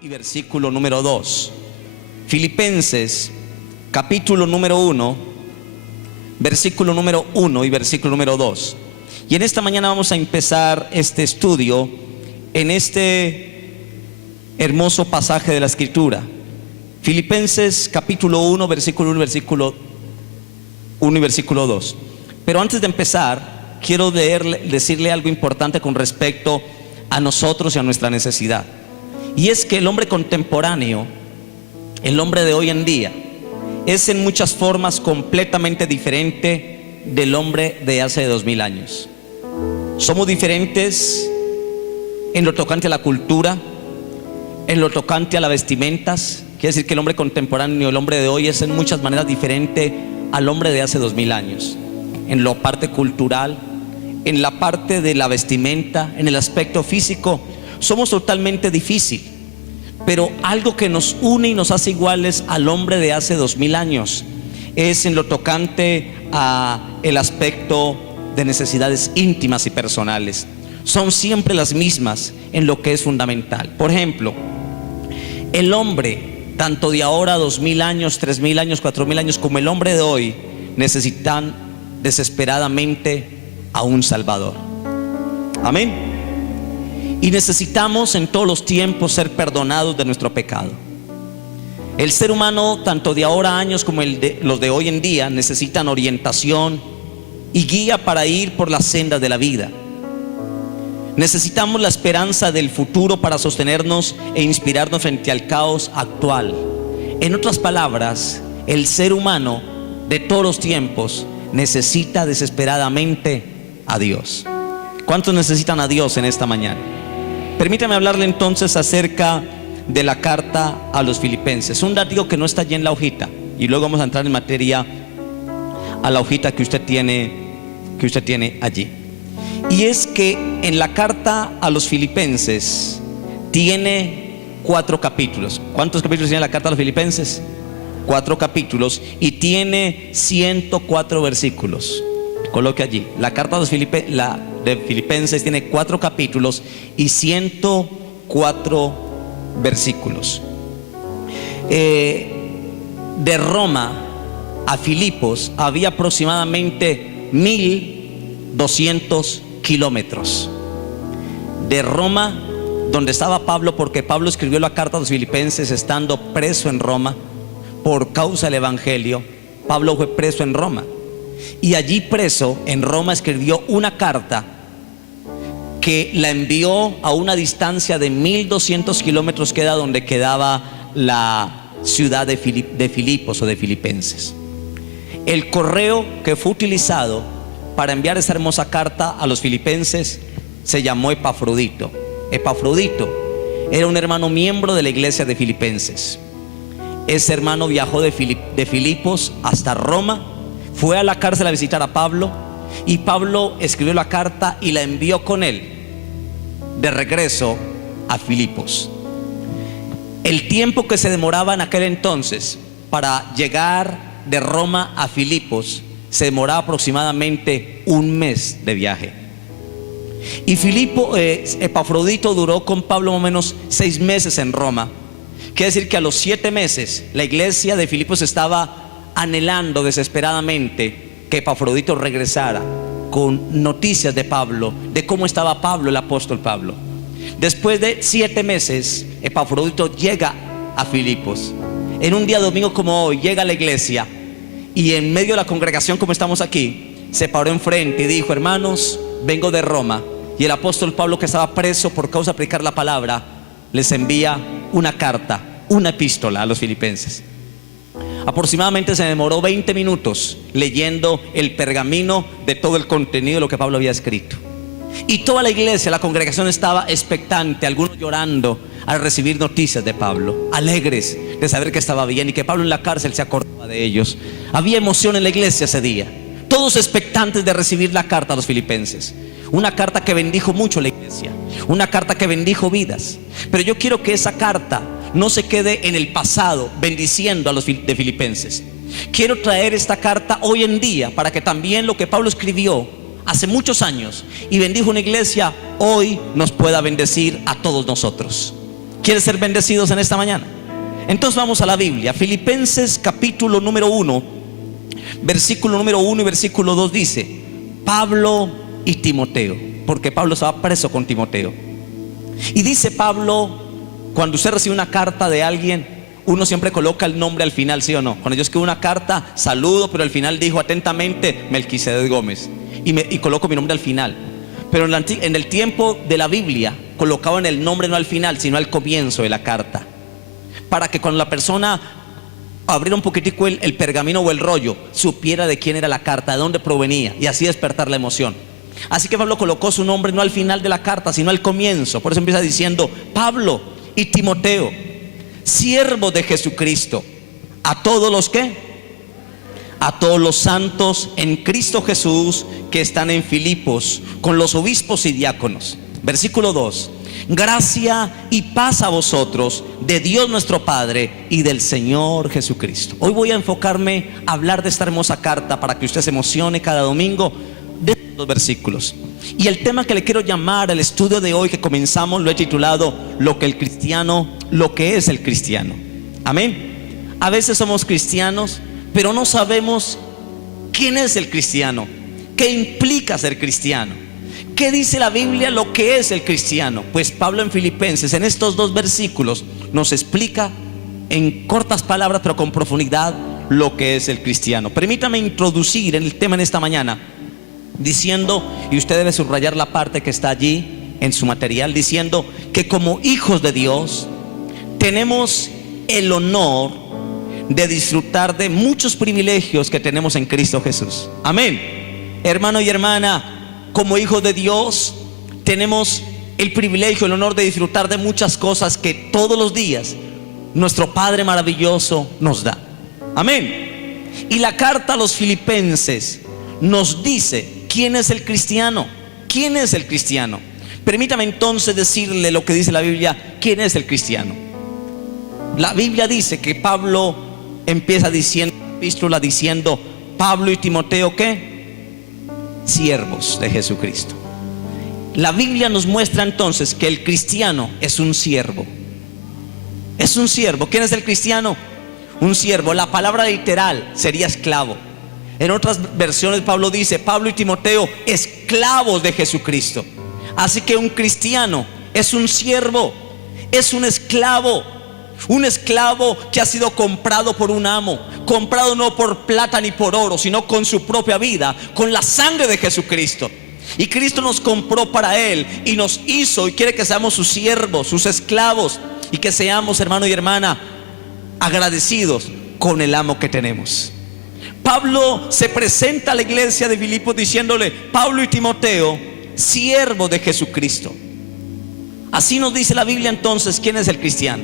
y versículo número 2. Filipenses capítulo número 1, versículo número 1 y versículo número 2. Y en esta mañana vamos a empezar este estudio en este hermoso pasaje de la Escritura. Filipenses capítulo 1, versículo 1 y versículo 2. Pero antes de empezar, quiero decirle algo importante con respecto a nosotros y a nuestra necesidad. Y es que el hombre contemporáneo, el hombre de hoy en día, es en muchas formas completamente diferente del hombre de hace 2000 años. Somos diferentes en lo tocante a la cultura, en lo tocante a las vestimentas. Quiere decir que el hombre contemporáneo, el hombre de hoy, es en muchas maneras diferente al hombre de hace 2000 años. En la parte cultural, en la parte de la vestimenta, en el aspecto físico, somos totalmente difíciles. Pero algo que nos une y nos hace iguales al hombre de hace 2000 años es en lo tocante a el aspecto de necesidades íntimas y personales. Son siempre las mismas en lo que es fundamental. Por ejemplo, el hombre, tanto de ahora 2000 años, 3000 años, 4000 años, como el hombre de hoy, necesitan desesperadamente a un Salvador. Amén. Y necesitamos en todos los tiempos ser perdonados de nuestro pecado. El ser humano, tanto de ahora años como los de hoy en día, necesitan orientación y guía para ir por las sendas de la vida. Necesitamos la esperanza del futuro para sostenernos e inspirarnos frente al caos actual. En otras palabras, el ser humano de todos los tiempos necesita desesperadamente a Dios. ¿Cuántos necesitan a Dios en esta mañana? Permítame hablarle entonces acerca de la carta a los Filipenses. Un dato que no está allí en la hojita, y luego vamos a entrar en materia a la hojita que usted tiene allí. Y es que en la carta a los Filipenses tiene 4 capítulos. ¿Cuántos capítulos tiene la carta a los Filipenses? 4 capítulos y tiene 104 versículos. Coloque allí. La carta a los Filipenses tiene 4 capítulos y 104 versículos. De Roma a Filipos había aproximadamente 1200 kilómetros. De Roma, donde estaba Pablo, porque Pablo escribió la carta a los Filipenses estando preso en Roma por causa del Evangelio. Pablo fue preso en Roma. Y allí preso en Roma escribió una carta que la envió a una distancia de 1200 kilómetros, que era donde quedaba la ciudad de Filipos o de Filipenses. El correo que fue utilizado para enviar esa hermosa carta a los filipenses se llamó Epafrodito. Epafrodito era un hermano miembro de la iglesia de Filipenses. Ese hermano viajó de Filipos hasta Roma, fue a la cárcel a visitar a Pablo, y Pablo escribió la carta y la envió con él de regreso a Filipos. El tiempo que se demoraba en aquel entonces para llegar de Roma a Filipos se demoraba aproximadamente un mes de viaje. Y Epafrodito duró con Pablo más o menos 6 meses en Roma. Quiere decir que a los 7 meses la iglesia de Filipos estaba anhelando desesperadamente que Epafrodito regresara con noticias de Pablo, de cómo estaba Pablo, el apóstol Pablo. Después de 7 meses, Epafrodito llega a Filipos. En un día domingo como hoy, llega a la iglesia y en medio de la congregación, como estamos aquí, se paró enfrente y dijo: hermanos, vengo de Roma, y el apóstol Pablo, que estaba preso por causa de predicar la palabra, les envía una carta, una epístola a los filipenses. Aproximadamente se demoró 20 minutos leyendo el pergamino de todo el contenido de lo que Pablo había escrito. Y toda la iglesia, la congregación, estaba expectante, algunos llorando al recibir noticias de Pablo, alegres de saber que estaba bien y que Pablo en la cárcel se acordaba de ellos. Había emoción en la iglesia ese día, todos expectantes de recibir la carta a los filipenses. Una carta que bendijo mucho la iglesia, una carta que bendijo vidas. Pero yo quiero que esa carta no se quede en el pasado bendiciendo a los de Filipenses. Quiero traer esta carta hoy en día para que también lo que Pablo escribió hace muchos años y bendijo una iglesia, hoy nos pueda bendecir a todos nosotros. ¿Quieres ser bendecidos en esta mañana? Entonces vamos a la Biblia. Filipenses capítulo número 1, versículo número 1 y versículo 2 dice: Pablo y Timoteo, porque Pablo estaba preso con Timoteo. Y dice Pablo, cuando usted recibe una carta de alguien, uno siempre coloca el nombre al final, ¿sí o no? Cuando yo escribo una carta, saludo, pero al final dijo atentamente Melquisedec Gómez, y coloco mi nombre al final. Pero en el tiempo de la Biblia colocaban el nombre no al final, sino al comienzo de la carta, para que cuando la persona abriera un poquitico el pergamino o el rollo, supiera de quién era la carta, de dónde provenía, y así despertar la emoción. Así que Pablo colocó su nombre no al final de la carta, sino al comienzo. Por eso empieza diciendo: Pablo y Timoteo, siervos de Jesucristo, a todos los que, a todos los santos en Cristo Jesús que están en Filipos, con los obispos y diáconos. Versículo 2: gracia y paz a vosotros, de Dios nuestro Padre y del Señor Jesucristo. Hoy voy a enfocarme a hablar de esta hermosa carta para que usted se emocione cada domingo de estos versículos. Y el tema que le quiero llamar al estudio de hoy que comenzamos lo he titulado lo que es el cristiano. Amén. A veces somos cristianos, pero no sabemos quién es el cristiano, qué implica ser cristiano, qué dice la Biblia lo que es el cristiano. Pues Pablo en Filipenses, en estos 2 versículos, nos explica en cortas palabras pero con profundidad lo que es el cristiano. Permítame introducir en el tema en esta mañana diciendo, y usted debe subrayar la parte que está allí en su material, diciendo que como hijos de Dios tenemos el honor de disfrutar de muchos privilegios que tenemos en Cristo Jesús. Amén. Hermano y hermana, como hijos de Dios tenemos el privilegio, el honor de disfrutar de muchas cosas que todos los días nuestro Padre maravilloso nos da. Amén. Y la carta a los Filipenses nos dice quién es el cristiano. ¿Quién es el cristiano? Permítame entonces decirle lo que dice la Biblia. ¿Quién es el cristiano? La Biblia dice que Pablo empieza diciendo, epístola diciendo: Pablo y Timoteo, ¿qué? Siervos de Jesucristo. La Biblia nos muestra entonces que el cristiano es un siervo. Es un siervo. ¿Quién es el cristiano? Un siervo. La palabra literal sería esclavo. En otras versiones Pablo dice: Pablo y Timoteo, esclavos de Jesucristo. Así que un cristiano es un siervo, es un esclavo que ha sido comprado por un amo, comprado no por plata ni por oro, sino con su propia vida, con la sangre de Jesucristo. Y Cristo nos compró para Él y nos hizo y quiere que seamos sus siervos, sus esclavos, y que seamos, hermano y hermana, agradecidos con el amo que tenemos. Pablo se presenta a la iglesia de Filipos diciéndole: Pablo y Timoteo, siervos de Jesucristo. Así nos dice la Biblia entonces quién es el cristiano.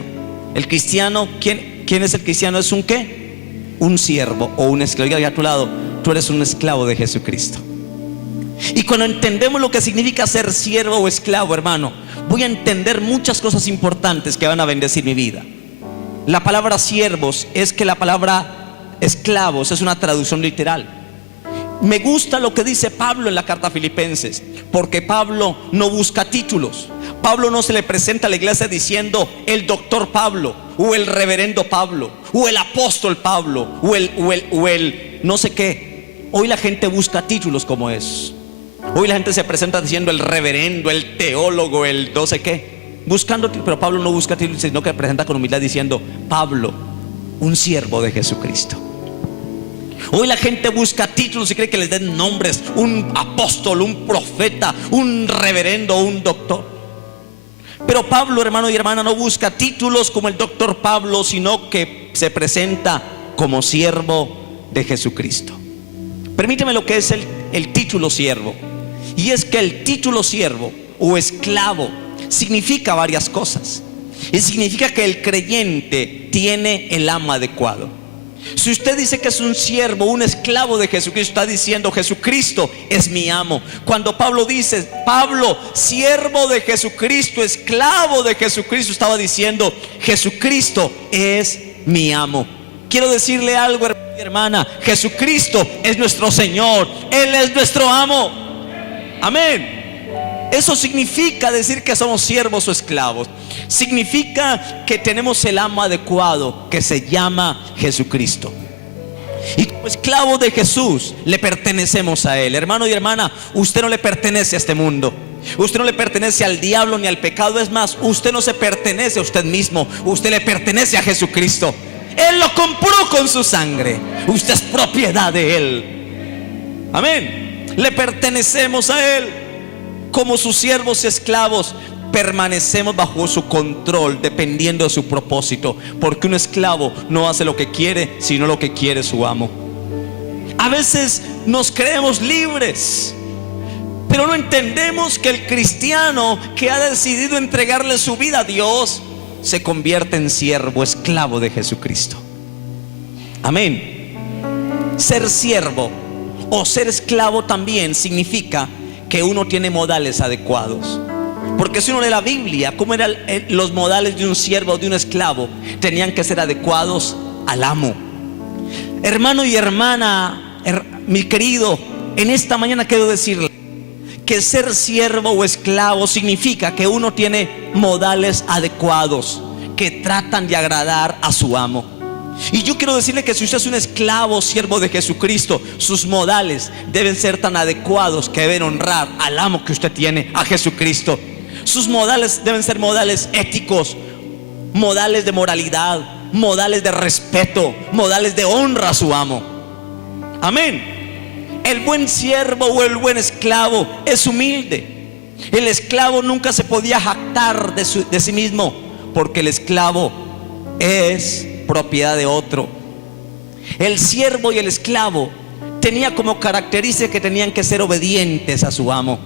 El cristiano, ¿quién es el cristiano? ¿Es un qué? Un siervo o un esclavo. Diga a tu lado: tú eres un esclavo de Jesucristo. Y cuando entendemos lo que significa ser siervo o esclavo, hermano, voy a entender muchas cosas importantes que van a bendecir mi vida. La palabra siervos es que la palabra esclavos es una traducción literal. Me gusta lo que dice Pablo en la carta a Filipenses, porque Pablo no busca títulos. Pablo no se le presenta a la iglesia diciendo el doctor Pablo, o el reverendo Pablo, o el apóstol Pablo, o el no sé qué. Hoy la gente busca títulos como es. Hoy la gente se presenta diciendo el reverendo, el teólogo, el no sé qué, buscando títulos. Pero Pablo no busca títulos, sino que presenta con humildad diciendo: Pablo, un siervo de Jesucristo. Hoy la gente busca títulos y cree que les den nombres: un apóstol, un profeta, un reverendo, un doctor. Pero Pablo, hermano y hermana, no busca títulos como el doctor Pablo, sino que se presenta como siervo de Jesucristo. Permíteme lo que es el título siervo. Y es que el título siervo o esclavo significa varias cosas. Y significa que el creyente tiene el amo adecuado. Si usted dice que es un siervo, un esclavo de Jesucristo, está diciendo: Jesucristo es mi amo. Cuando Pablo dice: Pablo, siervo de Jesucristo, esclavo de Jesucristo, estaba diciendo: Jesucristo es mi amo. Quiero decirle algo, hermano y hermana: Jesucristo es nuestro Señor, Él es nuestro amo. Amén. Eso significa decir que somos siervos o esclavos. Significa que tenemos el amo adecuado, que se llama Jesucristo. Y como esclavos de Jesús le pertenecemos a Él. Hermano y hermana, usted no le pertenece a este mundo. Usted no le pertenece al diablo ni al pecado. Es más, usted no se pertenece a usted mismo. Usted le pertenece a Jesucristo. Él lo compró con su sangre. Usted es propiedad de Él. Amén. Le pertenecemos a Él. Como sus siervos y esclavos, permanecemos bajo su control, dependiendo de su propósito. Porque un esclavo no hace lo que quiere, sino lo que quiere su amo. A veces nos creemos libres, pero no entendemos que el cristiano que ha decidido entregarle su vida a Dios se convierte en siervo, esclavo de Jesucristo. Amén. Ser siervo o ser esclavo también significa que uno tiene modales adecuados. Porque si uno lee la Biblia, ¿cómo eran los modales de un siervo o de un esclavo? Tenían que ser adecuados al amo. Hermano y hermana, mi querido, en esta mañana quiero decirle que ser siervo o esclavo significa que uno tiene modales adecuados que tratan de agradar a su amo. Y yo quiero decirle que si usted es un esclavo, siervo de Jesucristo, sus modales deben ser tan adecuados que deben honrar al amo que usted tiene, a Jesucristo. Sus modales deben ser modales éticos, modales de moralidad, modales de respeto, modales de honra a su amo. Amén. El buen siervo o el buen esclavo es humilde. El esclavo nunca se podía jactar de sí mismo, porque el esclavo es propiedad de otro. El siervo y el esclavo tenía como característica que tenían que ser obedientes a su amo.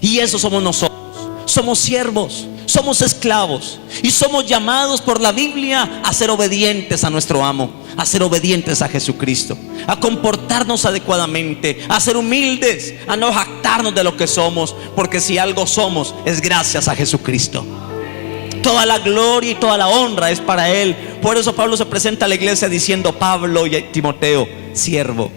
Y eso somos nosotros. Somos siervos, somos esclavos y somos llamados por la Biblia a ser obedientes a nuestro amo, a ser obedientes a Jesucristo, a comportarnos adecuadamente, a ser humildes, a no jactarnos de lo que somos, porque si algo somos es gracias a Jesucristo. Toda la gloria y toda la honra es para Él. Por eso Pablo se presenta a la iglesia diciendo: Pablo y Timoteo, siervo,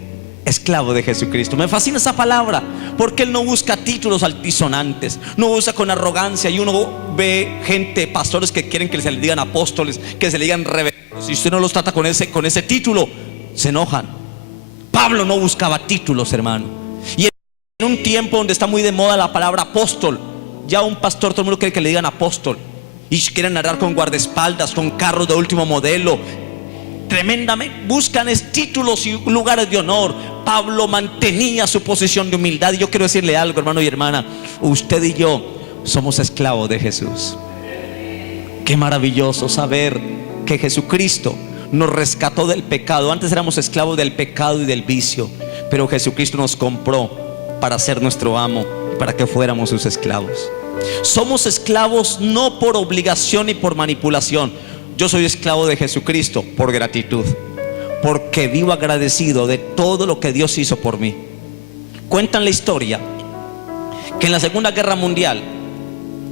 esclavo de Jesucristo. Me fascina esa palabra, porque Él no busca títulos altisonantes, no usa con arrogancia. Y uno ve gente, pastores, que quieren que se les digan apóstoles, que se le digan reverendos. Si usted no los trata con ese título, se enojan. Pablo no buscaba títulos, hermano. Y en un tiempo donde está muy de moda la palabra apóstol, ya un pastor, todo el mundo quiere que le digan apóstol, y quieren narrar con guardaespaldas, con carros de último modelo. Tremendamente buscan títulos y lugares de honor. Pablo mantenía su posición de humildad. Y yo quiero decirle algo, hermano y hermana: usted y yo somos esclavos de Jesús. Qué maravilloso saber que Jesucristo nos rescató del pecado. Antes éramos esclavos del pecado y del vicio, pero Jesucristo nos compró para ser nuestro amo, para que fuéramos sus esclavos. Somos esclavos no por obligación ni por manipulación. Yo soy esclavo de Jesucristo por gratitud, porque vivo agradecido de todo lo que Dios hizo por mí. Cuentan la historia que en la Segunda Guerra Mundial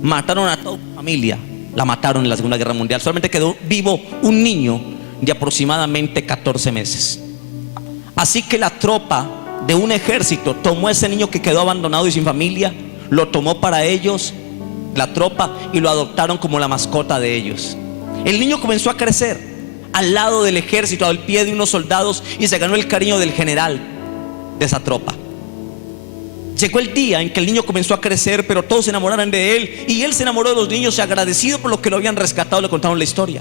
mataron a toda una familia. La mataron en la Segunda Guerra Mundial. Solamente quedó vivo un niño de aproximadamente 14 meses. Así que la tropa de un ejército tomó a ese niño que quedó abandonado y sin familia, lo tomó para ellos, la tropa, y lo adoptaron como la mascota de ellos. El niño comenzó a crecer al lado del ejército, al pie de unos soldados, y se ganó el cariño del general de esa tropa. Llegó el día en que el niño comenzó a crecer, pero todos se enamoraron de él, y él se enamoró de los niños, y agradecido por lo que lo habían rescatado, le contaron la historia.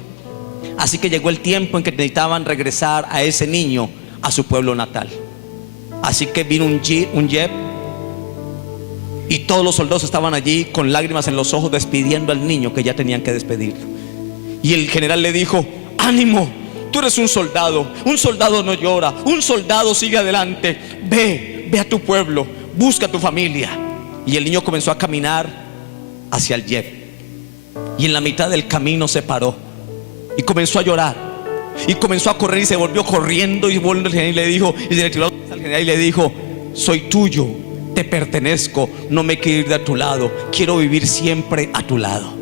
Así que llegó el tiempo en que necesitaban regresar a ese niño a su pueblo natal. Así que vino un jet, y todos los soldados estaban allí con lágrimas en los ojos, despidiendo al niño que ya tenían que despedirlo. Y el general le dijo: ánimo, tú eres un soldado no llora, un soldado sigue adelante, ve a tu pueblo, busca a tu familia. Y el niño comenzó a caminar hacia el jet, y en la mitad del camino se paró y comenzó a llorar, y comenzó a correr, y se volvió corriendo, y volvió al general y le dijo, y se retiró al general y le dijo: soy tuyo, te pertenezco, no me quiero ir de tu lado, quiero vivir siempre a tu lado.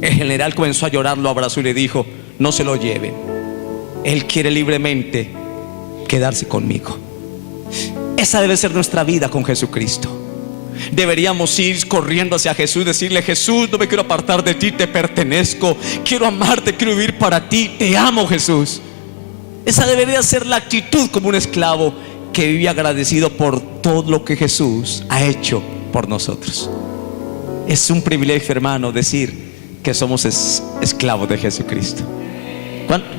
El general comenzó a llorar, lo abrazó y le dijo: no se lo lleven, él quiere libremente quedarse conmigo. Esa debe ser nuestra vida con Jesucristo. Deberíamos ir corriendo hacia Jesús, decirle: Jesús, no me quiero apartar de ti, te pertenezco, quiero amarte, quiero vivir para ti, te amo, Jesús. Esa debería ser la actitud como un esclavo que vive agradecido por todo lo que Jesús ha hecho por nosotros. Es un privilegio, hermano, decir que somos esclavos de Jesucristo.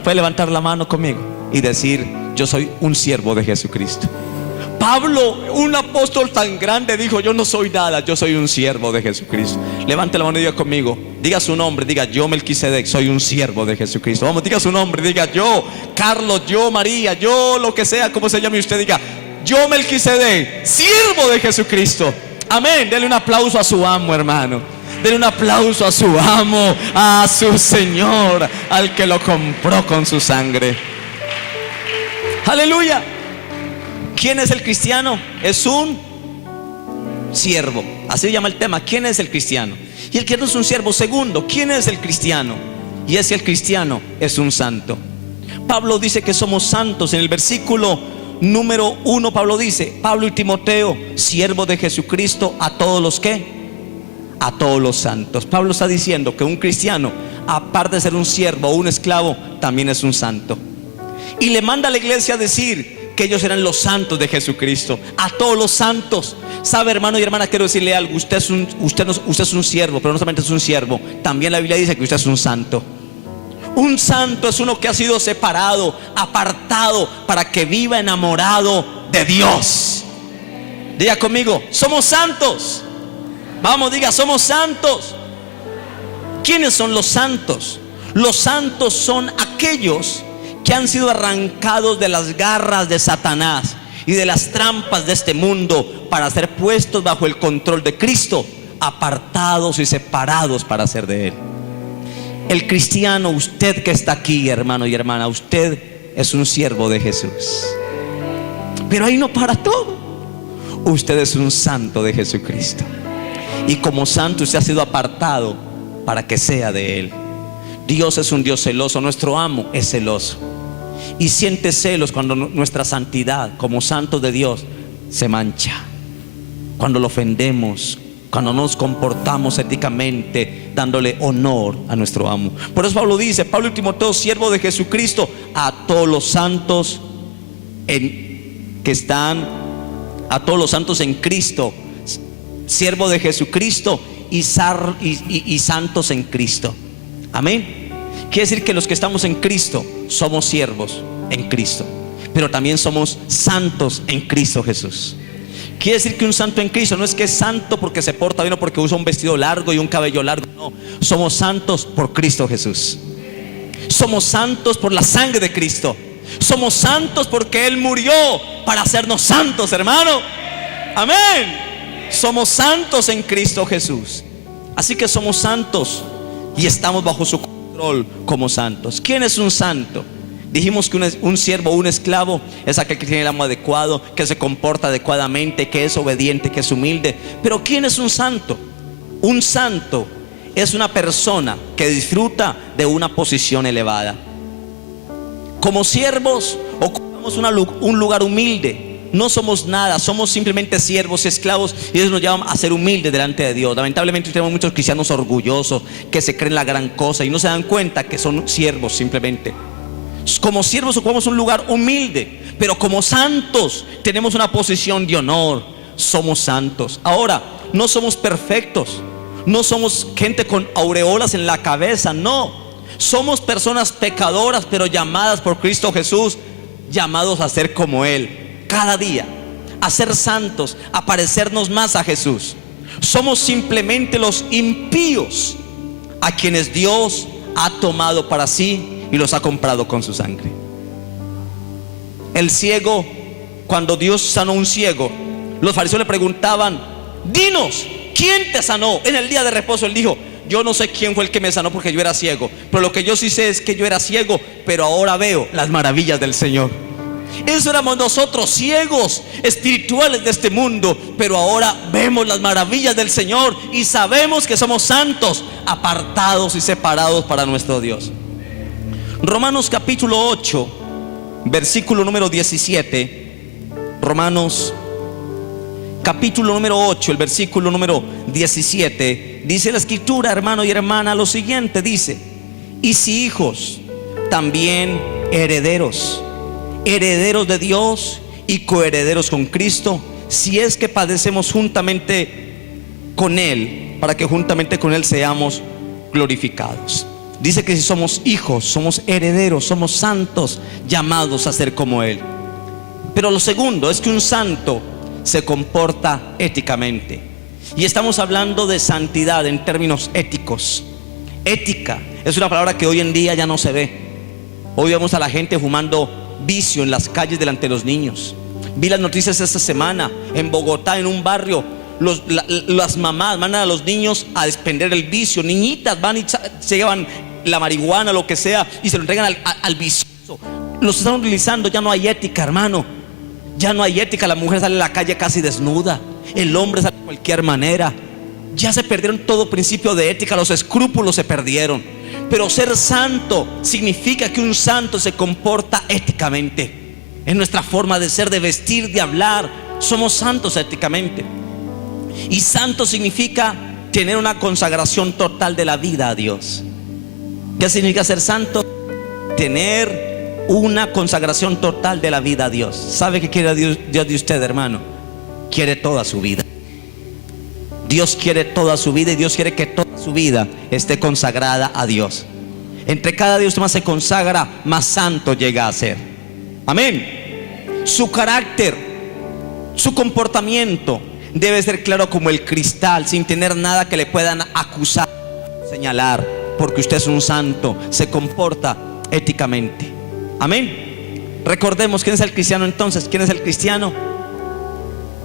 ¿Puede levantar la mano conmigo y decir: yo soy un siervo de Jesucristo? Pablo, un apóstol tan grande, dijo: yo no soy nada, yo soy un siervo de Jesucristo. Levante la mano y diga conmigo, diga su nombre, diga: yo Melquisedec soy un siervo de Jesucristo. Vamos, diga su nombre, diga: yo Carlos, yo María, yo lo que sea, como se llame usted, diga: yo Melquisedec, siervo de Jesucristo. Amén. Dele un aplauso a su amo, hermano. Dele un aplauso a su amo, a su Señor, al que lo compró con su sangre. Aleluya. ¿Quién es el cristiano? Es un siervo. Así se llama el tema. ¿Quién es el cristiano? Y el que no es un siervo. Segundo, ¿quién es el cristiano? Y es que el cristiano es un santo. Pablo dice que somos santos. En el versículo número 1 Pablo dice: Pablo y Timoteo, siervos de Jesucristo, a todos los que, a todos los santos. Pablo está diciendo que un cristiano, aparte de ser un siervo o un esclavo, también es un santo. Y le manda a la iglesia a decir que ellos eran los santos de Jesucristo, a todos los santos. Sabe, hermano y hermana, quiero decirle algo: usted es un siervo, pero no solamente es un siervo, también la Biblia dice que usted es un santo. Un santo es uno que ha sido separado, apartado, para que viva enamorado de Dios. Diga conmigo: somos santos. Vamos, diga: somos santos. ¿Quiénes son los santos? Los santos son aquellos que han sido arrancados de las garras de Satanás y de las trampas de este mundo para ser puestos bajo el control de Cristo, apartados y separados para ser de Él. El cristiano, usted que está aquí, hermano y hermana, usted es un siervo de Jesús. Pero ahí no para todo. Usted es un santo de Jesucristo, y como santo usted ha sido apartado para que sea de Él. Dios es un Dios celoso. Nuestro amo es celoso y siente celos cuando nuestra santidad como santos de Dios se mancha, cuando lo ofendemos, cuando nos comportamos éticamente dándole honor a nuestro amo. Por eso Pablo dice: Pablo y Timoteo, siervo de Jesucristo, a todos los santos a todos los santos en Cristo, siervo de Jesucristo y santos en Cristo. Amén. Quiere decir que los que estamos en Cristo somos siervos en Cristo, pero también somos santos en Cristo Jesús. Quiere decir que un santo en Cristo no es que es santo porque se porta bien o porque usa un vestido largo y un cabello largo. No, somos santos por Cristo Jesús. Somos santos por la sangre de Cristo. Somos santos porque Él murió para hacernos santos, hermano. Amén. Somos santos en Cristo Jesús. Así que somos santos y estamos bajo su control como santos. ¿Quién es un santo? Dijimos que un siervo o un esclavo es aquel que tiene el amo adecuado, que se comporta adecuadamente, que es obediente, que es humilde. Pero ¿quién es un santo? Un santo es una persona que disfruta de una posición elevada. Como siervos ocupamos un lugar humilde. No somos nada, somos simplemente siervos, esclavos, y Dios nos llama a ser humildes delante de Dios. Lamentablemente tenemos muchos cristianos orgullosos que se creen la gran cosa y no se dan cuenta que son siervos simplemente. Como siervos ocupamos un lugar humilde, pero como santos tenemos una posición de honor. Somos santos. Ahora, no somos perfectos, no somos gente con aureolas en la cabeza, no. Somos personas pecadoras, pero llamadas por Cristo Jesús, llamados a ser como Él. Cada día, a ser santos, a parecernos más a Jesús. Somos simplemente los impíos a quienes Dios ha tomado para sí y los ha comprado con su sangre. El ciego, cuando Dios sanó a un ciego, los fariseos le preguntaban: dinos, ¿quién te sanó? En el día de reposo él dijo: yo no sé quién fue el que me sanó porque yo era ciego, pero lo que yo sí sé es que yo era ciego, pero ahora veo las maravillas del Señor. Eso éramos nosotros, ciegos espirituales de este mundo, pero ahora vemos las maravillas del Señor y sabemos que somos santos, apartados y separados para nuestro Dios. Romanos capítulo 8, versículo número 17. Romanos capítulo número 8, el versículo número 17, dice la escritura, hermano y hermana, lo siguiente, dice: y si hijos, también herederos, herederos de Dios y coherederos con Cristo, si es que padecemos juntamente con Él, para que juntamente con Él seamos glorificados. Dice que si somos hijos, somos herederos, somos santos, llamados a ser como Él. Pero lo segundo es que un santo se comporta éticamente. Y estamos hablando de santidad en términos éticos. Ética es una palabra que hoy en día ya no se ve. Hoy vemos a la gente fumando vicio en las calles delante de los niños. Vi las noticias esta semana en Bogotá, en un barrio, las mamás mandan a los niños a desprender el vicio. Niñitas van y se llevan la marihuana, lo que sea, y se lo entregan al vicioso. Los están utilizando. Ya no hay ética, hermano. Ya no hay ética. La mujer sale a la calle casi desnuda, el hombre sale de cualquier manera. Ya se perdieron todo principio de ética. Los escrúpulos se perdieron. Pero ser santo significa que un santo se comporta éticamente. En nuestra forma de ser, de vestir, de hablar, somos santos éticamente. Y santo significa tener una consagración total de la vida a Dios. ¿Qué significa ser santo? Tener una consagración total de la vida a Dios. ¿Sabe qué quiere Dios de usted, hermano? Quiere toda su vida. Dios quiere toda su vida, y Dios quiere que toda su vida esté consagrada a Dios. Entre cada día usted más se consagra, más santo llega a ser. Amén. Su carácter, su comportamiento debe ser claro como el cristal, sin tener nada que le puedan acusar, señalar, porque usted es un santo, se comporta éticamente. Amén. Recordemos, ¿quién es el cristiano entonces? ¿Quién es el cristiano?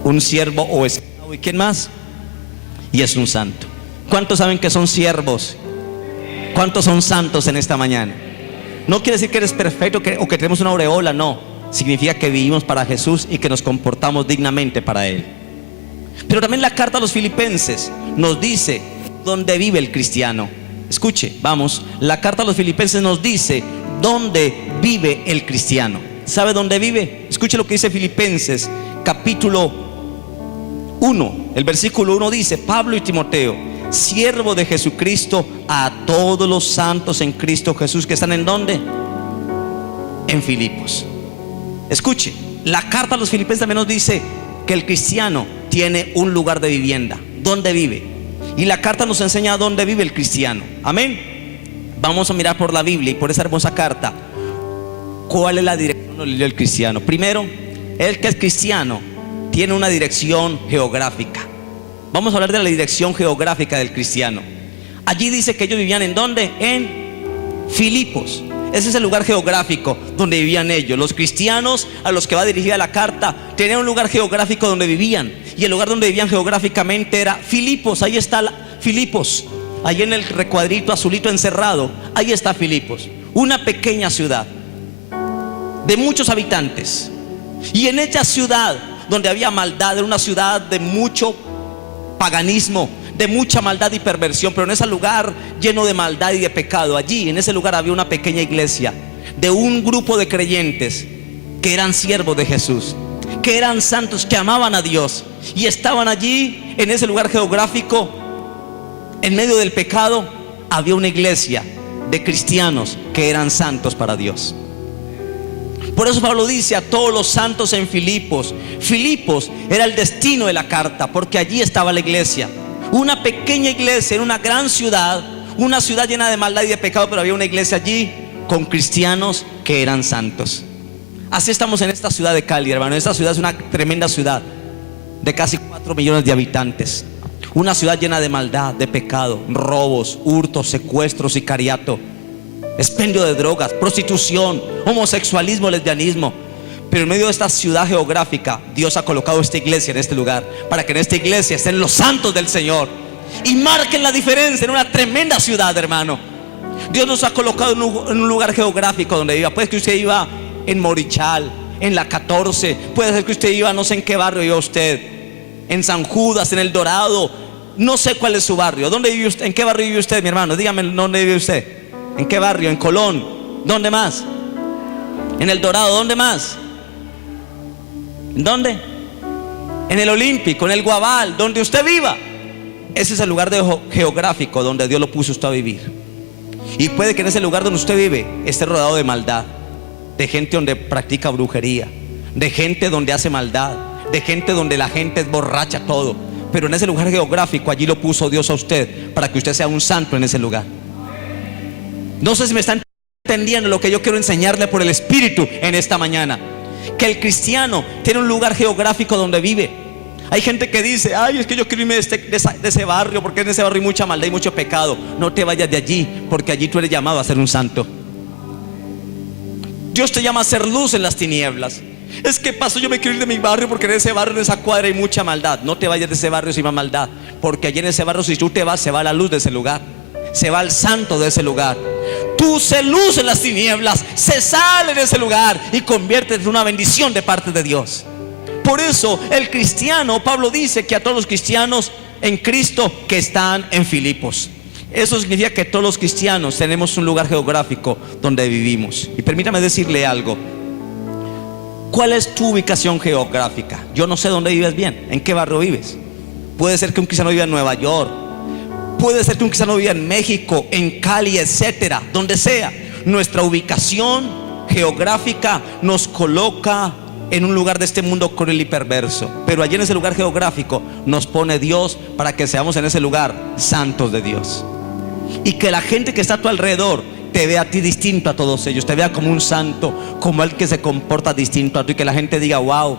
Un siervo o esclavo. ¿Y quién más? Y es un santo. ¿Cuántos saben que son siervos? ¿Cuántos son santos en esta mañana? No quiere decir que eres perfecto o que tenemos una aureola, no. Significa que vivimos para Jesús y que nos comportamos dignamente para Él. Pero también la carta a los Filipenses nos dice dónde vive el cristiano. Escuche, vamos, la carta a los Filipenses nos dice dónde vive el cristiano. ¿Sabe dónde vive? Escuche lo que dice Filipenses capítulo 1, el versículo 1 dice: Pablo y Timoteo, siervo de Jesucristo, a todos los santos en Cristo Jesús que están ¿en dónde? En Filipos. Escuche, la carta a los Filipenses también nos dice que el cristiano tiene un lugar de vivienda, dónde vive. Y la carta nos enseña dónde vive el cristiano. Amén. Vamos a mirar por la Biblia y por esa hermosa carta cuál es la dirección del cristiano. Primero, el que es cristiano tiene una dirección geográfica. Vamos a hablar de la dirección geográfica del cristiano. Allí dice que ellos vivían ¿en dónde? En Filipos. Ese es el lugar geográfico donde vivían ellos. Los cristianos a los que va dirigida la carta tenían un lugar geográfico donde vivían. Y el lugar donde vivían geográficamente era Filipos. Ahí está Filipos. Ahí en el recuadrito azulito encerrado. Ahí está Filipos. Una pequeña ciudad de muchos habitantes. Y en esa ciudad donde había maldad, era una ciudad de mucho paganismo, de mucha maldad y perversión. Pero en ese lugar lleno de maldad y de pecado, allí en ese lugar había una pequeña iglesia de un grupo de creyentes que eran siervos de Jesús, que eran santos, que amaban a Dios, y estaban allí en ese lugar geográfico. En medio del pecado había una iglesia de cristianos que eran santos para Dios. Por eso Pablo dice a todos los santos en Filipos. Filipos era el destino de la carta, porque allí estaba la iglesia. Una pequeña iglesia en una gran ciudad, una ciudad llena de maldad y de pecado, pero había una iglesia allí con cristianos que eran santos. Así estamos en esta ciudad de Cali, hermano. Esta ciudad es una tremenda ciudad de casi 4 millones de habitantes. Una ciudad llena de maldad, de pecado, robos, hurtos, secuestros, sicariato, expendio de drogas, prostitución, homosexualismo, lesbianismo. Pero en medio de esta ciudad geográfica, Dios ha colocado esta iglesia en este lugar, para que en esta iglesia estén los santos del Señor y marquen la diferencia en una tremenda ciudad, hermano. Dios nos ha colocado en un lugar geográfico donde viva. Puede que usted iba en Morichal, en la 14, puede ser que usted iba, no sé en qué barrio iba usted, en San Judas, en El Dorado, no sé cuál es su barrio. ¿Dónde vive usted? ¿En qué barrio vive usted, mi hermano? Dígame dónde vive usted. ¿En qué barrio? ¿En Colón? ¿Dónde más? ¿En El Dorado? ¿Dónde más? ¿En dónde? en el Olímpico, en el Guabal, donde usted viva. Ese es el lugar geográfico donde Dios lo puso usted a vivir. Y puede que en ese lugar donde usted vive esté rodeado de maldad, de gente donde practica brujería, de gente donde hace maldad, de gente donde la gente es borracha, todo. Pero en ese lugar geográfico, allí lo puso Dios a usted para que usted sea un santo en ese lugar. No sé si me están entendiendo lo que yo quiero enseñarle por el Espíritu en esta mañana. Que el cristiano tiene un lugar geográfico donde vive. Hay gente que dice: ay, es que yo quiero irme de ese barrio, porque en ese barrio hay mucha maldad y mucho pecado. No te vayas de allí, porque allí tú eres llamado a ser un santo. Dios te llama a ser luz en las tinieblas. Es que pasó, yo me quiero ir de mi barrio porque en ese barrio, en esa cuadra hay mucha maldad. No te vayas de ese barrio sin más maldad, porque allí en ese barrio, si tú te vas, se va la luz de ese lugar, se va el santo de ese lugar. Tú se luz en las tinieblas, se sale de ese lugar y conviértete en una bendición de parte de Dios. Por eso el cristiano, Pablo dice que a todos los cristianos en Cristo que están en Filipos. Eso significa que todos los cristianos tenemos un lugar geográfico donde vivimos. Y permítame decirle algo. ¿Cuál es tu ubicación geográfica? Yo no sé dónde vives bien, en qué barrio vives. Puede ser que un cristiano viva en Nueva York, puede ser que un cristiano viva en México, en Cali, etcétera, donde sea. Nuestra ubicación geográfica nos coloca en un lugar de este mundo cruel y perverso, pero allí en ese lugar geográfico nos pone Dios para que seamos en ese lugar santos de Dios. Y que la gente que está a tu alrededor te vea a ti distinto a todos ellos, te vea como un santo, como el que se comporta distinto a ti, y que la gente diga: wow,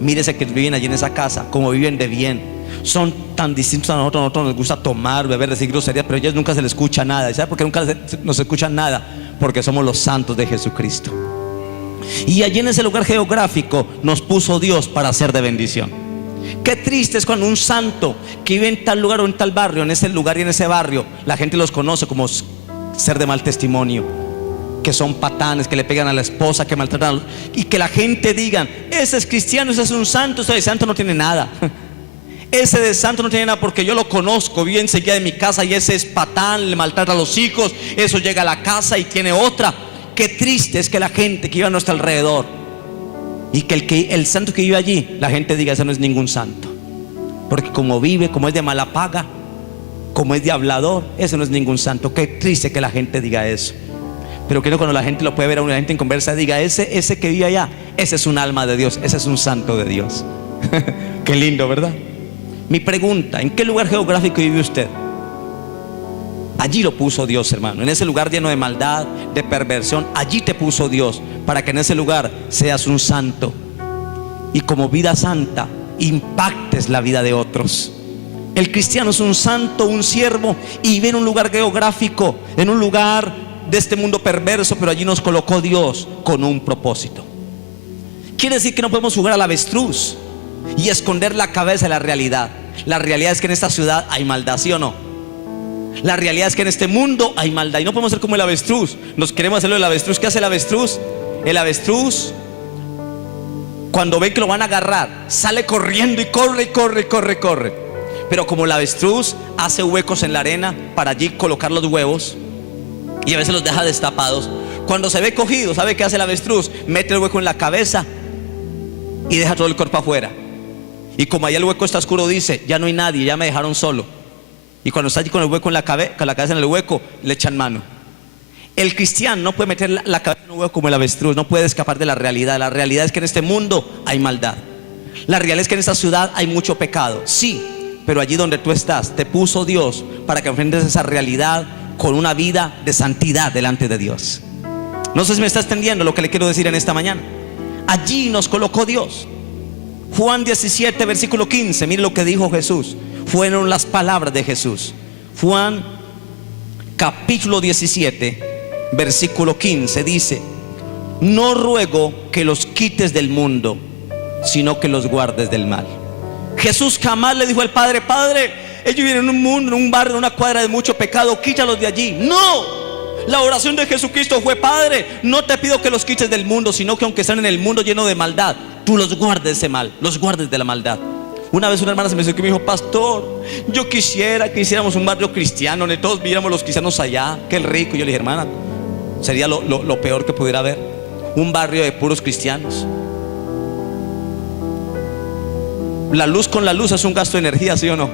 mírese que viven allí en esa casa, como viven de bien, son tan distintos a nosotros. A nosotros nos gusta tomar, beber, decir groserías, pero a ellos nunca se les escucha nada. ¿Y sabe por qué nunca nos escuchan nada? Porque somos los santos de Jesucristo. Y allí en ese lugar geográfico nos puso Dios para ser de bendición. Qué triste es cuando un santo que vive en tal lugar o en tal barrio, en ese lugar y en ese barrio, la gente los conoce como ser de mal testimonio, que son patanes, que le pegan a la esposa, que maltratan, y que la gente diga: ese es cristiano, ese es un santo. Ese de santo no tiene nada. Ese de santo no tiene nada, porque yo lo conozco, vive enseguida de mi casa, y ese es patán, le maltrata a los hijos, eso llega a la casa y tiene otra. Qué triste es que la gente que vive a nuestro alrededor, y que el santo que vive allí, la gente diga: ese no es ningún santo, porque como vive, como es de mala paga, como es de hablador, ese no es ningún santo. Qué triste que la gente diga eso. Pero que no, cuando la gente lo puede ver a una gente en conversa, diga: ese que vive allá, ese es un alma de Dios, ese es un santo de Dios. Qué lindo, ¿verdad? Mi pregunta: ¿en qué lugar geográfico vive usted? Allí lo puso Dios, hermano. En ese lugar lleno de maldad, de perversión, allí te puso Dios para que en ese lugar seas un santo, y como vida santa impactes la vida de otros. El cristiano es un santo, un siervo, y vive en un lugar geográfico, en un lugar de este mundo perverso, pero allí nos colocó Dios con un propósito. Quiere decir que no podemos jugar al avestruz y esconder la cabeza de la realidad. La realidad es que en esta ciudad hay maldad, ¿sí o no? La realidad es que en este mundo hay maldad, y no podemos ser como el avestruz. Nos queremos hacerlo del avestruz. ¿Qué hace el avestruz? El avestruz, cuando ve que lo van a agarrar, sale corriendo y corre, y corre, y corre, y corre. Pero como el avestruz hace huecos en la arena para allí colocar los huevos, y a veces los deja destapados, cuando se ve cogido, ¿sabe qué hace el avestruz? Mete el hueco en la cabeza y deja todo el cuerpo afuera. Y como allá el hueco está oscuro, dice: ya no hay nadie, ya me dejaron solo. Y cuando está allí con el hueco en la cabeza, con la cabeza en el hueco, le echan mano. El cristiano no puede meter la cabeza en un hueco como el avestruz, no puede escapar de la realidad. La realidad es que en este mundo hay maldad. La realidad es que en esta ciudad hay mucho pecado, sí, pero allí donde tú estás, te puso Dios para que enfrentes esa realidad con una vida de santidad delante de Dios. No sé si me está entendiendo lo que le quiero decir en esta mañana. Allí nos colocó Dios. Juan 17, versículo 15, mire lo que dijo Jesús. Fueron las palabras de Jesús. Juan capítulo 17, versículo 15 dice: no ruego que los quites del mundo, sino que los guardes del mal. Jesús jamás le dijo al Padre: Padre, ellos viven en un mundo, en un barrio, en una cuadra de mucho pecado, quítalos de allí. No, la oración de Jesucristo fue: Padre, no te pido que los quites del mundo, sino que aunque estén en el mundo lleno de maldad, tú los guardes de ese mal, los guardes de la maldad. Una vez una hermana se me acercó y me dijo: pastor, yo quisiera que hiciéramos un barrio cristiano donde todos viéramos los cristianos allá, qué rico. Y yo le dije: hermana, sería lo peor que pudiera haber, un barrio de puros cristianos. La luz con la luz es un gasto de energía, ¿sí o no?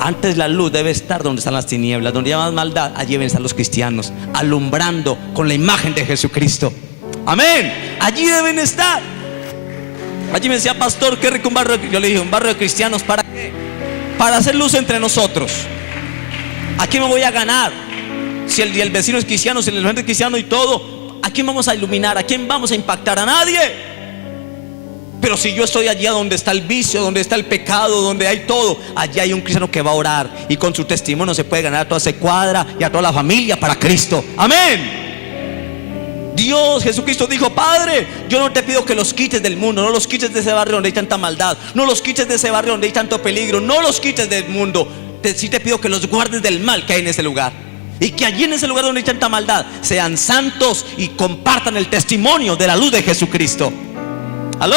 Antes la luz debe estar donde están las tinieblas, donde hay más maldad, allí deben estar los cristianos, alumbrando con la imagen de Jesucristo. Amén. Allí deben estar. Allí me decía, pastor, qué rico un barrio. Yo le dije, un barrio de cristianos, ¿para qué? Para hacer luz entre nosotros. ¿A quién me voy a ganar? Si el vecino es cristiano, si el vecino es cristiano y todo, ¿a quién vamos a iluminar? ¿A quién vamos a impactar? A nadie. Pero si yo estoy allí donde está el vicio, donde está el pecado, donde hay todo, allí hay un cristiano que va a orar, y con su testimonio se puede ganar a toda esa cuadra y a toda la familia para Cristo. Amén. Dios, Jesucristo dijo, Padre, yo no te pido que los quites del mundo, no los quites de ese barrio donde hay tanta maldad, no los quites de ese barrio donde hay tanto peligro, no los quites del mundo. Sí te pido que los guardes del mal que hay en ese lugar, y que allí en ese lugar donde hay tanta maldad sean santos y compartan el testimonio de la luz de Jesucristo. Aló.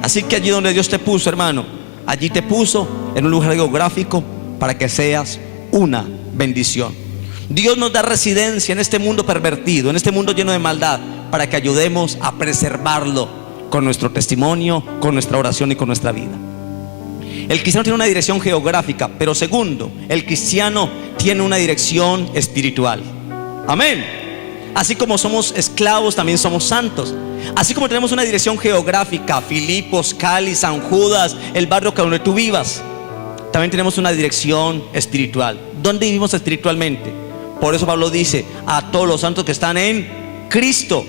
Así que allí donde Dios te puso, hermano, allí te puso en un lugar geográfico para que seas una bendición. Dios nos da residencia en este mundo pervertido, en este mundo lleno de maldad, para que ayudemos a preservarlo con nuestro testimonio, con nuestra oración y con nuestra vida. El cristiano tiene una dirección geográfica, pero segundo, el cristiano tiene una dirección espiritual. Amén. Así como somos esclavos, también somos santos. Así como tenemos una dirección geográfica, Filipos, Cali, San Judas, el barrio que donde tú vivas, también tenemos una dirección espiritual. ¿Dónde vivimos espiritualmente? Por eso Pablo dice a todos los santos que están en Cristo,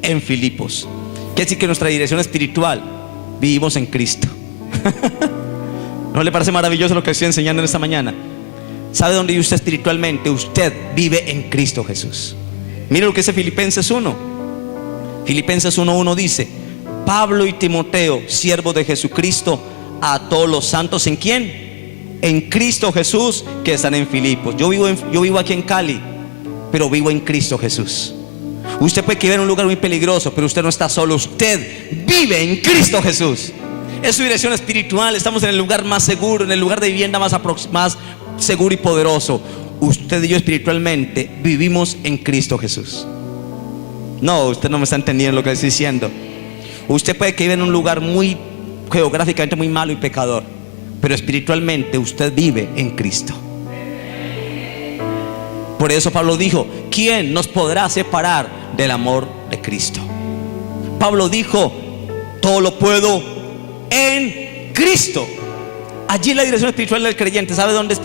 en Filipos. Quiere decir que nuestra dirección espiritual, vivimos en Cristo. ¿No le parece maravilloso lo que estoy enseñando en esta mañana? ¿Sabe dónde vive usted espiritualmente? Usted vive en Cristo Jesús. Mire lo que dice Filipenses 1. Filipenses 1:1 dice: Pablo y Timoteo, siervos de Jesucristo, a todos los santos, ¿en quién? En Cristo Jesús, que están en Filipos. Yo vivo aquí en Cali, pero vivo en Cristo Jesús. Usted puede vivir en un lugar muy peligroso, pero usted no está solo, usted vive en Cristo Jesús. Es su dirección espiritual. Estamos en el lugar más seguro, en el lugar de vivienda más seguro y poderoso. Usted y yo espiritualmente vivimos en Cristo Jesús. No, usted no me está entendiendo lo que le estoy diciendo. Usted puede que viva en un lugar muy geográficamente muy malo y pecador, pero espiritualmente usted vive en Cristo. Por eso Pablo dijo: ¿quién nos podrá separar del amor de Cristo? Pablo dijo: todo lo puedo en Cristo. Allí la dirección espiritual del creyente. ¿Sabe dónde?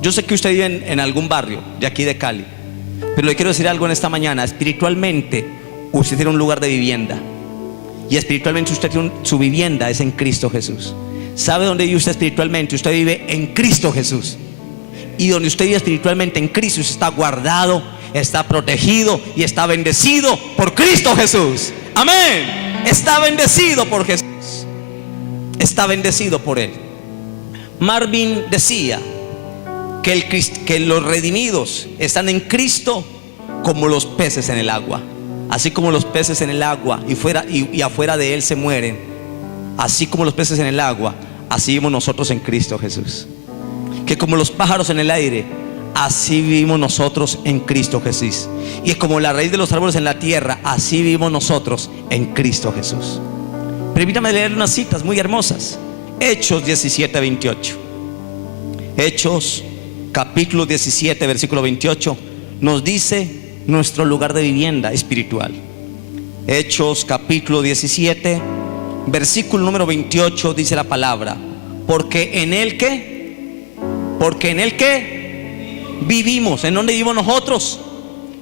Yo sé que usted vive en algún barrio de aquí de Cali, pero le quiero decir algo en esta mañana. Espiritualmente usted tiene un lugar de vivienda, y espiritualmente usted tiene su vivienda es en Cristo Jesús. ¿Sabe dónde vive usted espiritualmente? Usted vive en Cristo Jesús. Y donde usted vive espiritualmente en Cristo, usted está guardado, está protegido y está bendecido por Cristo Jesús. Amén. Está bendecido por Jesús. Está bendecido por Él. Marvin decía que los redimidos están en Cristo como los peces en el agua. Así como los peces en el agua y afuera de Él se mueren, así como los peces en el agua, así vivimos nosotros en Cristo Jesús. Que como los pájaros en el aire, así vivimos nosotros en Cristo Jesús. Y es como la raíz de los árboles en la tierra, así vivimos nosotros en Cristo Jesús. Permítame leer unas citas muy hermosas. Hechos 17:28. Hechos capítulo 17 versículo 28 nos dice nuestro lugar de vivienda espiritual. Hechos capítulo 17 versículo número 28 dice la palabra: porque en Él ¿qué? Porque en Él ¿qué? Vivimos. ¿En dónde vivimos nosotros?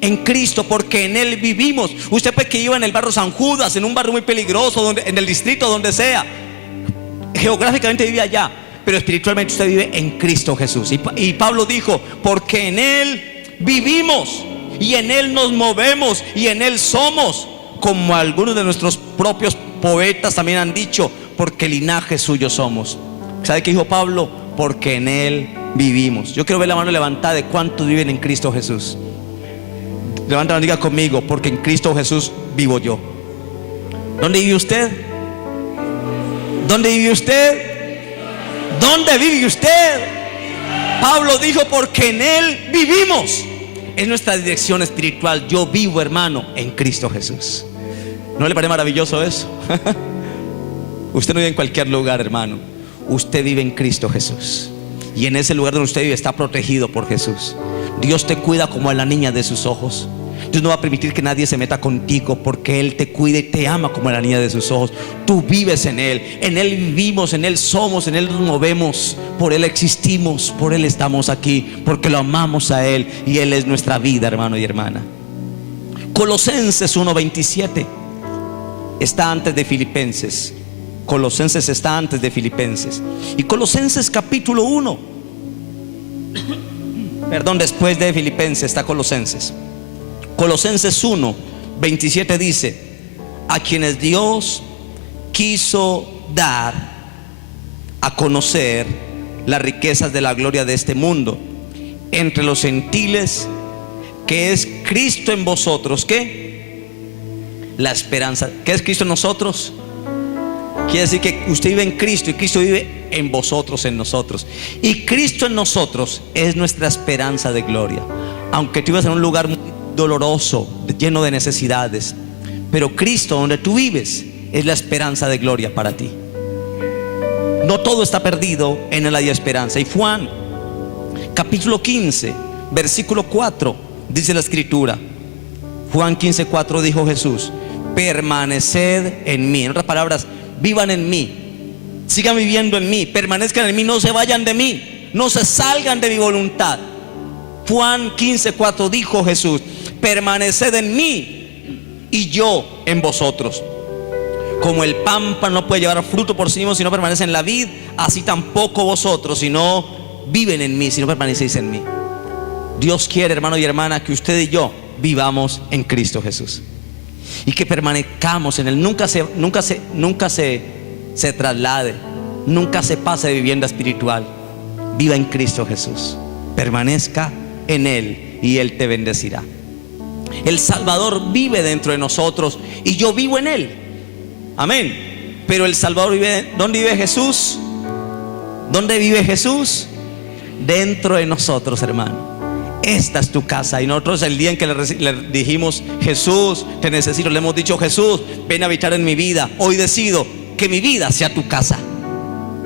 En Cristo, porque en Él vivimos. Usted puede que viva en el barrio San Judas, en un barrio muy peligroso, en el distrito, donde sea. Geográficamente vive allá, pero espiritualmente usted vive en Cristo Jesús. Y Pablo dijo: porque en Él vivimos, y en Él nos movemos, y en Él somos, como algunos de nuestros propios poetas también han dicho, porque linaje suyo somos. ¿Sabe qué dijo Pablo? Porque en Él vivimos. Yo quiero ver la mano levantada de cuántos viven en Cristo Jesús. Levanta la mano y diga conmigo: porque en Cristo Jesús vivo yo. ¿Dónde vive usted? ¿Dónde vive usted? ¿Dónde vive usted? Pablo dijo: porque en Él vivimos. Es nuestra dirección espiritual. Yo vivo, hermano, en Cristo Jesús. ¿No le parece maravilloso eso? Usted no vive en cualquier lugar, hermano. Usted vive en Cristo Jesús. Y en ese lugar donde usted vive está protegido por Jesús. Dios te cuida como a la niña de sus ojos. Dios no va a permitir que nadie se meta contigo, porque Él te cuida y te ama como a la niña de sus ojos. Tú vives en Él vivimos, en Él somos, en Él nos movemos, por Él existimos, por Él estamos aquí, porque lo amamos a Él y Él es nuestra vida, hermano y hermana. Colosenses 1:27 está antes de Filipenses. Colosenses está antes de Filipenses. Y Colosenses capítulo 1, perdón, después de Filipenses está Colosenses. Colosenses 1:27 dice: a quienes Dios quiso dar a conocer las riquezas de la gloria de este mundo entre los gentiles, que es Cristo en vosotros. ¿Qué? La esperanza. ¿Qué es Cristo en nosotros? Quiere decir que usted vive en Cristo y Cristo vive en vosotros, en nosotros. Y Cristo en nosotros es nuestra esperanza de gloria. Aunque tú vivas en un lugar muy doloroso, lleno de necesidades, pero Cristo, donde tú vives, es la esperanza de gloria para ti. No todo está perdido, en Él hay esperanza. Y Juan capítulo 15 versículo 4 dice la escritura. Juan 15:4 dijo Jesús: permaneced en mí. En otras palabras, vivan en mí, sigan viviendo en mí, permanezcan en mí, no se vayan de mí, no se salgan de mi voluntad. Juan 15:4 dijo Jesús: permaneced en mí y yo en vosotros. Como el pámpano no puede llevar fruto por sí mismo si no permanece en la vid, así tampoco vosotros si no viven en mí, si no permanecéis en mí. Dios quiere, hermano y hermana, que usted y yo vivamos en Cristo Jesús y que permanezcamos en Él. Nunca se traslade, nunca se pase de vivienda espiritual. Viva en Cristo Jesús, permanezca en Él y Él te bendecirá. El Salvador vive dentro de nosotros y yo vivo en Él. Amén. Pero el Salvador vive, ¿dónde vive Jesús? ¿Dónde vive Jesús? Dentro de nosotros, hermano. Esta es tu casa. Y nosotros, el día en que le dijimos: Jesús, te necesito, le hemos dicho: Jesús, ven a habitar en mi vida. Hoy decido que mi vida sea tu casa.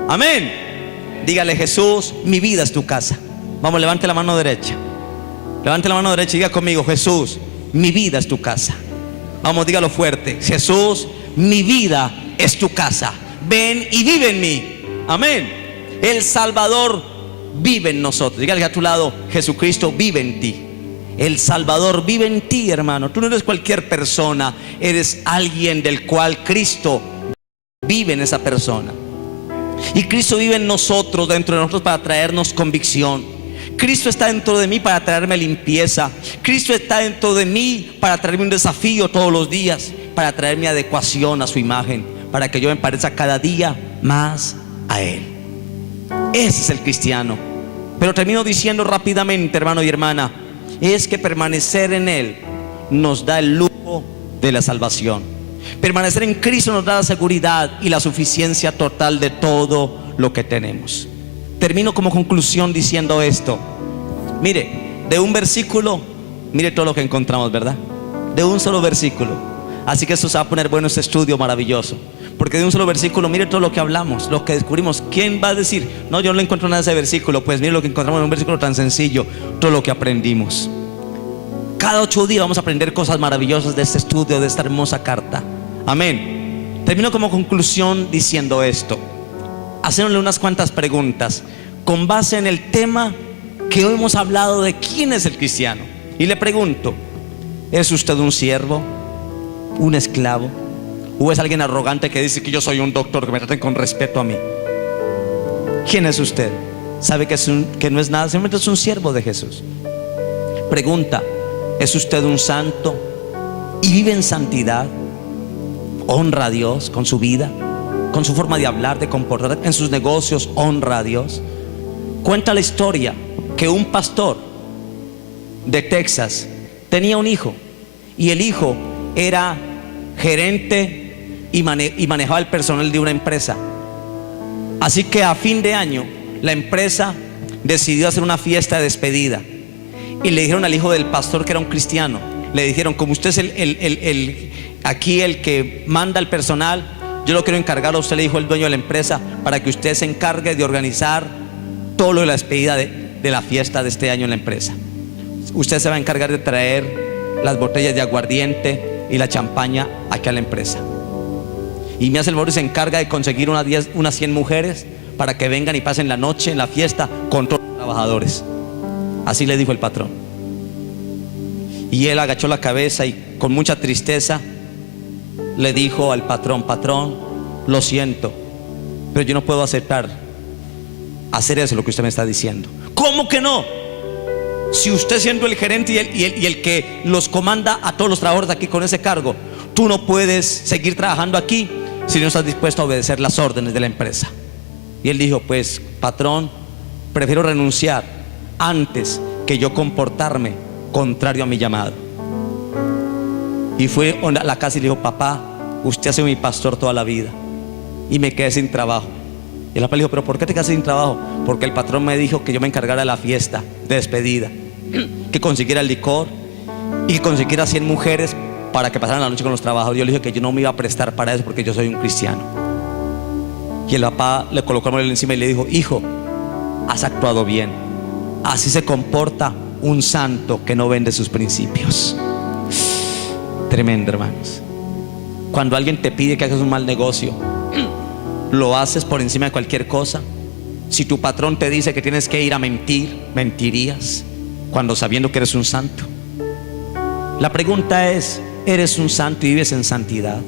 Amén. Dígale: Jesús, mi vida es tu casa. Vamos, levante la mano derecha. Levante la mano derecha y diga conmigo: Jesús, mi vida es tu casa. Vamos, dígalo fuerte: Jesús, mi vida es tu casa. Ven y vive en mí. Amén. El Salvador vive en nosotros. Dígale a tu lado: Jesucristo vive en ti. El Salvador vive en ti, hermano. Tú no eres cualquier persona, eres alguien del cual Cristo vive en esa persona. Y Cristo vive en nosotros, dentro de nosotros, para traernos convicción. Cristo está dentro de mí para traerme limpieza. Cristo está dentro de mí para traerme un desafío todos los días, para traerme adecuación a su imagen, para que yo me parezca cada día más a Él. Ese es el cristiano. Pero termino diciendo rápidamente, hermano y hermana, es que permanecer en Él nos da el lujo de la salvación. Permanecer en Cristo nos da la seguridad y la suficiencia total de todo lo que tenemos. Termino como conclusión diciendo esto. Mire, de un versículo, mire todo lo que encontramos, ¿verdad? De un solo versículo. Así que esto se va a poner bueno, este estudio maravilloso. Porque de un solo versículo, mire todo lo que hablamos, lo que descubrimos. ¿Quién va a decir: no, yo no encuentro nada de ese versículo? Pues mire lo que encontramos en un versículo tan sencillo. Todo lo que aprendimos. Cada 8 días vamos a aprender cosas maravillosas de este estudio, de esta hermosa carta. Amén. Termino como conclusión diciendo esto, haciéndole unas cuantas preguntas con base en el tema que hoy hemos hablado de quién es el cristiano. Y le pregunto: ¿es usted un siervo? ¿Un esclavo? ¿O es alguien arrogante que dice que yo soy un doctor, que me traten con respeto a mí? ¿Quién es usted? ¿Sabe que no es nada? Simplemente es un siervo de Jesús. Pregunta: ¿es usted un santo y vive en santidad? ¿Honra a Dios con su vida, con su forma de hablar, de comportar, en sus negocios? ¿Honra a Dios? Cuenta la historia que un pastor de Texas tenía un hijo, y el hijo era gerente y manejaba el personal de una empresa. Así que a fin de año la empresa decidió hacer una fiesta de despedida y le dijeron al hijo del pastor, que era un cristiano, le dijeron: como usted es Aquí el que manda el personal, yo lo quiero encargar a usted, le dijo el dueño de la empresa, para que usted se encargue de organizar todo lo de la despedida de la fiesta de este año en la empresa. Usted se va a encargar de traer las botellas de aguardiente y la champaña aquí a la empresa. Y me hace el favor y se encarga de conseguir unas 100 mujeres para que vengan y pasen la noche en la fiesta con todos los trabajadores. Así le dijo el patrón. Y él agachó la cabeza y con mucha tristeza le dijo al patrón: patrón, lo siento, pero yo no puedo aceptar hacer eso, lo que usted me está diciendo. ¿Cómo que no? Si usted, siendo el gerente y el que los comanda a todos los trabajadores aquí con ese cargo, tú no puedes seguir trabajando aquí si no estás dispuesto a obedecer las órdenes de la empresa. Y él dijo: pues patrón, prefiero renunciar antes que yo comportarme contrario a mi llamado. Y fue a la casa y le dijo: papá, usted ha sido mi pastor toda la vida y me quedé sin trabajo. Y el papá le dijo: pero ¿por qué te quedaste sin trabajo? Porque el patrón me dijo que yo me encargara de la fiesta de despedida, que consiguiera el licor y que consiguiera 100 mujeres para que pasaran la noche con los trabajadores. Yo le dije que yo no me iba a prestar para eso porque yo soy un cristiano. Y el papá le colocó el mano encima y le dijo: hijo, has actuado bien. Así se comporta un santo que no vende sus principios. Tremendo, hermanos. Cuando alguien te pide que hagas un mal negocio, lo haces por encima de cualquier cosa. Si tu patrón te dice que tienes que ir a mentir, mentirías cuando sabiendo que eres un santo. La pregunta es: ¿eres un santo y vives en santidad?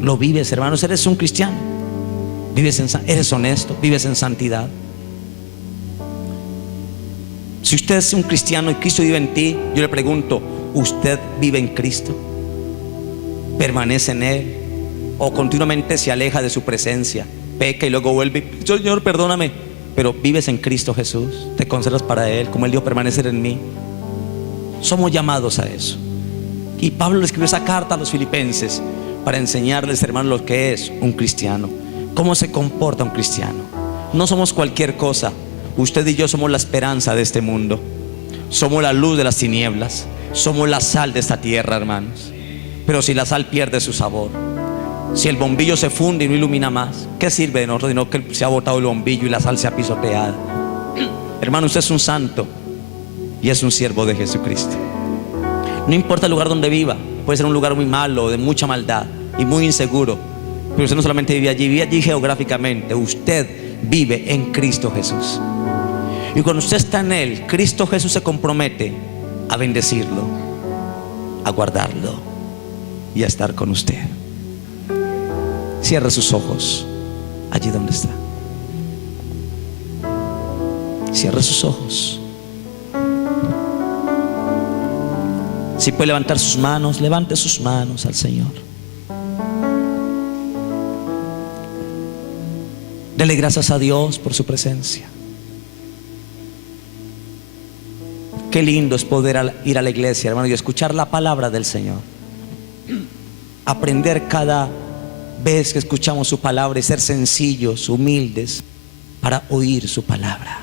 ¿Lo vives, hermanos? ¿Eres un cristiano? ¿Eres honesto? ¿Vives en santidad? Si usted es un cristiano y Cristo vive en ti, yo le pregunto: ¿usted vive en Cristo? ¿Permanece en Él? ¿O continuamente se aleja de su presencia, peca y luego vuelve? Señor, perdóname. Pero vives en Cristo Jesús, te conservas para Él, como Él dijo: permanecer en mí. Somos llamados a eso. Y Pablo le escribió esa carta a los filipenses para enseñarles, hermanos, lo que es un cristiano, cómo se comporta un cristiano. No somos cualquier cosa. Usted y yo somos la esperanza de este mundo. Somos la luz de las tinieblas. Somos la sal de esta tierra, hermanos. Pero si la sal pierde su sabor, si el bombillo se funde y no ilumina más, ¿qué sirve de nosotros sino que se ha botado el bombillo y la sal se ha pisoteado? Hermano, usted es un santo y es un siervo de Jesucristo. No importa el lugar donde viva, puede ser un lugar muy malo, de mucha maldad y muy inseguro, pero usted no solamente vive allí geográficamente. Usted vive en Cristo Jesús. Y cuando usted está en Él, Cristo Jesús se compromete a bendecirlo, a guardarlo y a estar con usted. Cierre sus ojos allí donde está. Cierre sus ojos. Si puede levantar sus manos, levante sus manos al Señor. Dele gracias a Dios por su presencia. Qué lindo es poder ir a la iglesia, hermano, y escuchar la palabra del Señor. Aprender cada vez que escuchamos su palabra y ser sencillos, humildes para oír su palabra.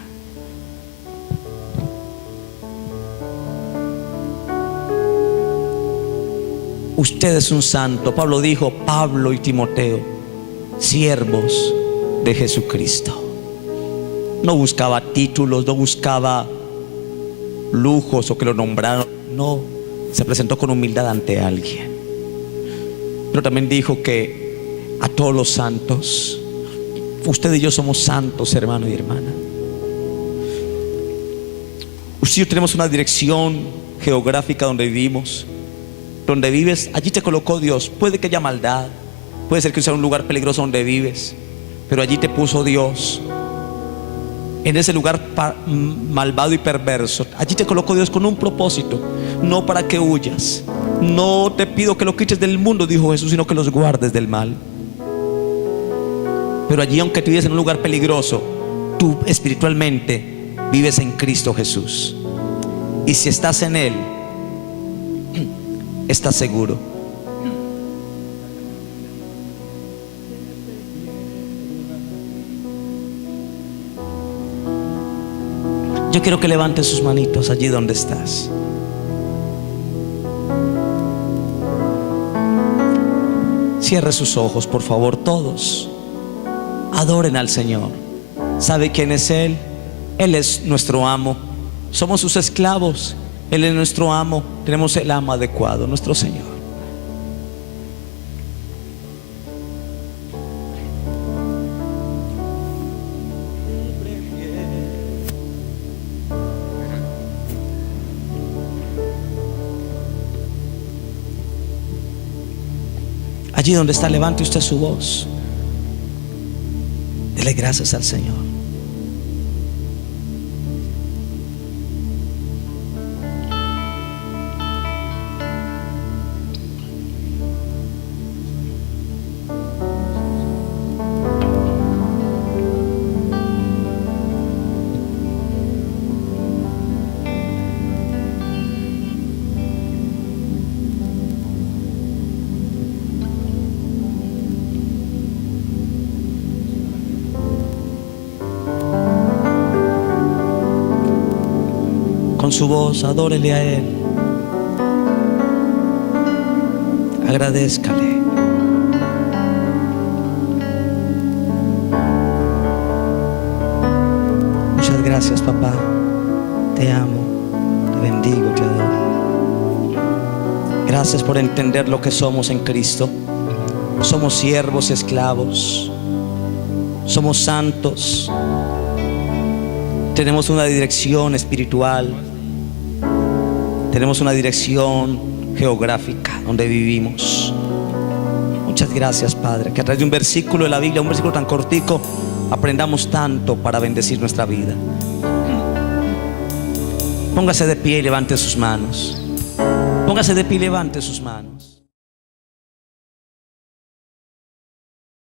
Usted es un santo. Pablo dijo: Pablo y Timoteo, siervos de Jesucristo. No buscaba títulos, no buscaba lujos o que lo nombraron. No, se presentó con humildad ante alguien. Pero también dijo que a todos los santos, usted y yo somos santos, hermano y hermana. Usted y yo tenemos una dirección geográfica donde vivimos. Donde vives, allí te colocó Dios. Puede que haya maldad, puede ser que sea un lugar peligroso donde vives, pero allí te puso Dios. En ese lugar malvado y perverso, allí te colocó Dios con un propósito, no para que huyas. No te pido que lo quites del mundo, dijo Jesús, sino que los guardes del mal. Pero allí, aunque tú vives en un lugar peligroso, tú espiritualmente vives en Cristo Jesús. Y si estás en Él, estás seguro. Yo quiero que levantes sus manitos allí donde estás. Cierre sus ojos, por favor, todos. Adoren al Señor. ¿Sabe quién es Él? Él es nuestro amo. Somos sus esclavos. Él es nuestro amo. Tenemos el amo adecuado, nuestro Señor. Allí donde está, levante usted su voz. Dele gracias al Señor. Con su voz, adórele a Él. Agradézcale. Muchas gracias, papá. Te amo, te bendigo, te adoro. Gracias por entender lo que somos en Cristo. Somos siervos y esclavos. Somos santos. Tenemos una dirección espiritual. Tenemos una dirección geográfica donde vivimos. Muchas gracias, Padre, que a través de un versículo de la Biblia, un versículo tan cortico, aprendamos tanto para bendecir nuestra vida. Póngase de pie y levante sus manos. Póngase de pie y levante sus manos.